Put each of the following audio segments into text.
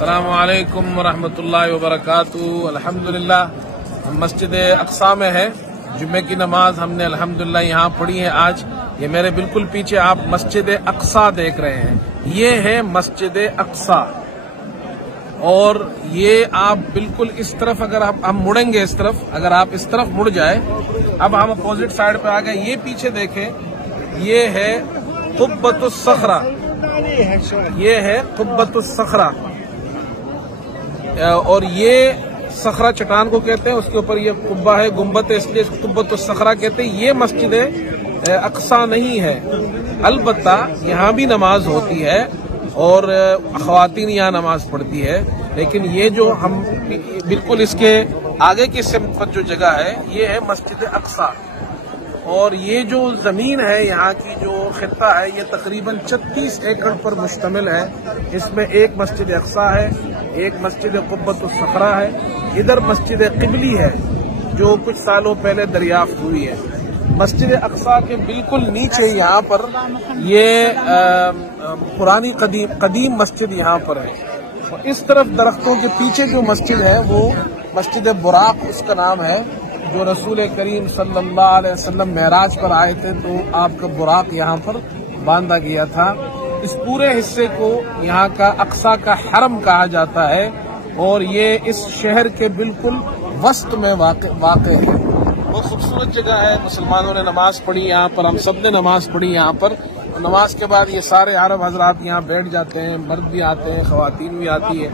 अस्सलामु अलैकुम वरहमतुल्लाहि वबरकातुहू। अल्हम्दुलिल्लाह हम मस्जिद अक्सा में है। जुम्मे की नमाज हमने अल्हम्दुलिल्लाह यहाँ पढ़ी है आज। ये मेरे बिल्कुल पीछे आप मस्जिद अक्सा देख रहे हैं, ये है मस्जिद अक्सा। और ये आप बिल्कुल इस तरफ अगर हम मुड़ेंगे, इस तरफ अगर आप इस तरफ मुड़ जाए, अब हम अपोजिट साइड पे आ गए, ये पीछे देखें, ये है कुब्बतुस सखरा, ये है कुब्बतुस सखरा। और ये सखरा चट्टान को कहते हैं, उसके ऊपर ये कुब्बा है, गुम्बत है, इसलिए कुब्बतुस सखरा कहते हैं। ये मस्जिद अक्सा नहीं है, अलबत्ता यहाँ भी नमाज होती है और ख़वातीन यहाँ नमाज पढ़ती है। लेकिन ये जो हम बिल्कुल इसके आगे की सिमत पर जो जगह है, ये है मस्जिद अक्सा। और ये जो जमीन है, यहाँ की जो खित्ता है, ये तकरीबन 36 एकड़ पर मुश्तमिल है। इसमें एक मस्जिद अक्सा है, एक मस्जिद कुब्बतुस सखरा है, इधर मस्जिद क़िबली है जो कुछ सालों पहले दरियाफ्त हुई है। मस्जिद अक्सा के बिल्कुल नीचे यहाँ पर ये पुरानी कदीम मस्जिद यहाँ पर है। और इस तरफ दरख्तों के पीछे जो मस्जिद है वो मस्जिद बुराक उसका नाम है, जो रसूल करीम सल्लल्लाहु अलैहि वसल्लम मेराज पर आए थे तो आपका बुराक यहाँ पर बांधा गया था। इस पूरे हिस्से को यहाँ का अक्सा का हरम कहा जाता है और ये इस शहर के बिल्कुल वस्त में वाक़ है। बहुत खूबसूरत जगह है। मुसलमानों ने नमाज पढ़ी यहाँ पर, हम सब ने नमाज पढ़ी यहाँ पर। नमाज के बाद ये सारे अरब हजरात यहाँ बैठ जाते हैं, मर्द भी आते हैं, ख़वातीन भी आती है।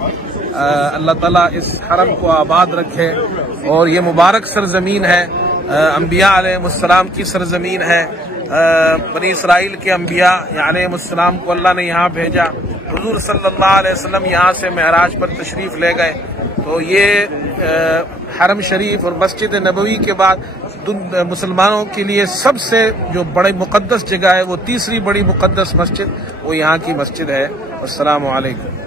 अल्लाह ताला इस हरम को आबाद रखे। और ये मुबारक सरजमीन है, अंबिया अलैहिमुस्सलाम की सरजमीन है। बनी इसराइल के अंबिया अलैहिमुस्सलाम को अल्लाह ने यहाँ भेजा। हुजूर सल्लल्लाहु अलैहि वसल्लम यहाँ से मेराज पर तशरीफ ले गए। तो ये हरम शरीफ और मस्जिद नबवी के बाद मुसलमानों के लिए सबसे जो बड़ी मुकद्दस जगह है, वो तीसरी बड़ी मुकद्दस मस्जिद वो यहाँ की मस्जिद है। अस्सलामु अलैकुम।